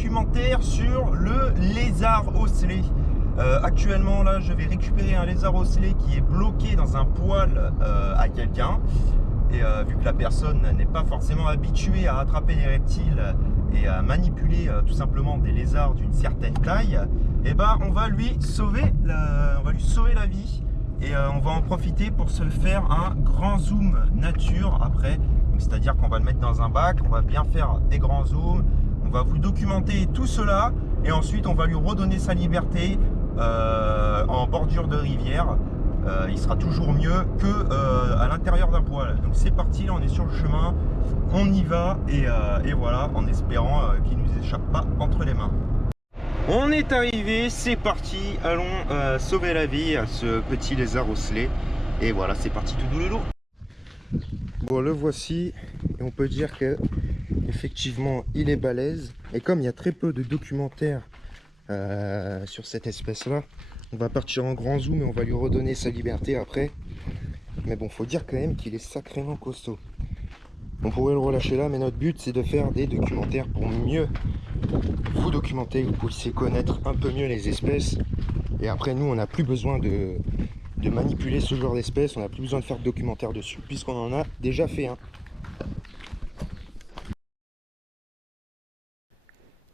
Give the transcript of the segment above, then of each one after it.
documentaire sur le lézard ocellé. Actuellement là je vais récupérer un lézard ocellé qui est bloqué dans un poêle à quelqu'un. Et vu que la personne n'est pas forcément habituée à attraper des reptiles et à manipuler tout simplement des lézards d'une certaine taille, et ben on va lui sauver la vie. Et on va en profiter pour se faire un grand zoom nature après. C'est-à-dire qu'on va le mettre dans un bac, on va bien faire des grands zooms, on va vous documenter tout cela et ensuite on va lui redonner sa liberté en bordure de rivière. Il sera toujours mieux que à l'intérieur d'un poêle. Donc c'est parti, là on est sur le chemin, on y va et voilà, en espérant qu'il ne nous échappe pas entre les mains. On est arrivé, c'est parti, allons sauver la vie à ce petit lézard ocellé. Et voilà, c'est parti tout doux. Bon, le voici, et on peut dire que effectivement il est balèze. Et comme il y a très peu de documentaires sur cette espèce-là, on va partir en grand zoom et on va lui redonner sa liberté après. Mais bon, faut dire quand même qu'il est sacrément costaud. On pourrait le relâcher là, mais notre but c'est de faire des documentaires pour mieux vous documenter, vous puissiez connaître un peu mieux les espèces. Et après nous on n'a plus besoin de manipuler ce genre d'espèces, on n'a plus besoin de faire de documentaire dessus, puisqu'on en a déjà fait un.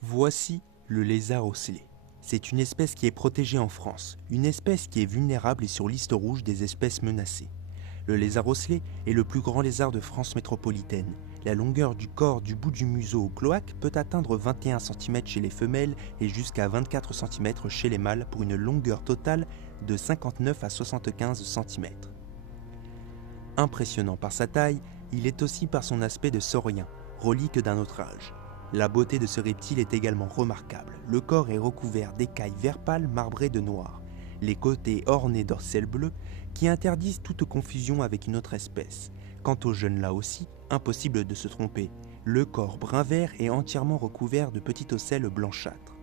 Voici le lézard ocellé. C'est une espèce qui est protégée en France, une espèce qui est vulnérable et sur liste rouge des espèces menacées. Le lézard ocellé est le plus grand lézard de France métropolitaine. La longueur du corps du bout du museau au cloaque peut atteindre 21 cm chez les femelles et jusqu'à 24 cm chez les mâles pour une longueur totale de 59 à 75 cm. Impressionnant par sa taille, il est aussi par son aspect de saurien, relique d'un autre âge. La beauté de ce reptile est également remarquable. Le corps est recouvert d'écailles vert pâle marbrées de noir. Les côtés ornés d'orcelles bleues qui interdisent toute confusion avec une autre espèce. Quant aux jeunes là aussi, impossible de se tromper. Le corps brun vert est entièrement recouvert de petites ocelles blanchâtres.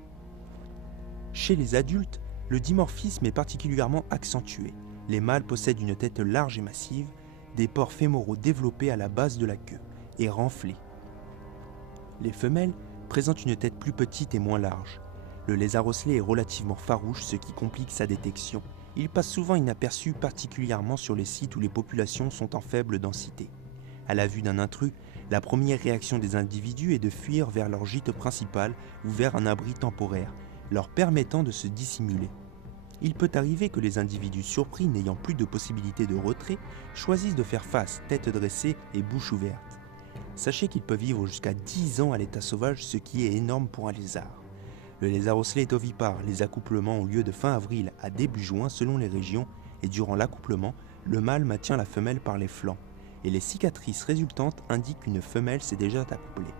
Chez les adultes, le dimorphisme est particulièrement accentué. Les mâles possèdent une tête large et massive, des pores fémoraux développés à la base de la queue et renflés. Les femelles présentent une tête plus petite et moins large. Le lézard ocellé est relativement farouche, ce qui complique sa détection. Il passe souvent inaperçu, particulièrement sur les sites où les populations sont en faible densité. À la vue d'un intrus, la première réaction des individus est de fuir vers leur gîte principal ou vers un abri temporaire, leur permettant de se dissimuler. Il peut arriver que les individus surpris, n'ayant plus de possibilité de retrait, choisissent de faire face, tête dressée et bouche ouverte. Sachez qu'ils peuvent vivre jusqu'à 10 ans à l'état sauvage, ce qui est énorme pour un lézard. Le lézard ocellé est ovipare, les accouplements ont lieu de fin avril à début juin selon les régions, et durant l'accouplement, le mâle maintient la femelle par les flancs, et les cicatrices résultantes indiquent qu'une femelle s'est déjà accouplée.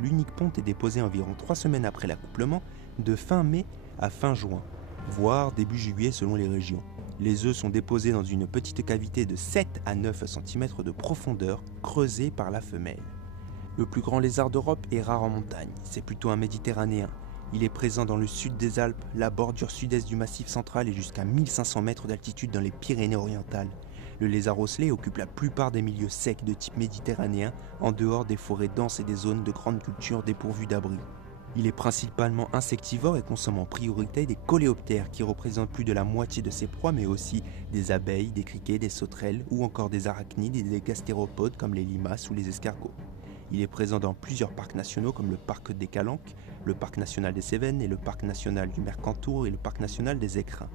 L'unique ponte est déposée environ 3 semaines après l'accouplement, de fin mai à fin juin, voire début juillet selon les régions. Les œufs sont déposés dans une petite cavité de 7 à 9 cm de profondeur, creusée par la femelle. Le plus grand lézard d'Europe est rare en montagne, c'est plutôt un méditerranéen. Il est présent dans le sud des Alpes, la bordure sud-est du Massif central et jusqu'à 1500 mètres d'altitude dans les Pyrénées-Orientales. Le lézard ocellé occupe la plupart des milieux secs de type méditerranéen, en dehors des forêts denses et des zones de grande culture dépourvues d'abris. Il est principalement insectivore et consomme en priorité des coléoptères qui représentent plus de la moitié de ses proies, mais aussi des abeilles, des criquets, des sauterelles ou encore des arachnides et des gastéropodes comme les limaces ou les escargots. Il est présent dans plusieurs parcs nationaux comme le parc des Calanques, le parc national des Cévennes et le parc national du Mercantour et le parc national des Écrins.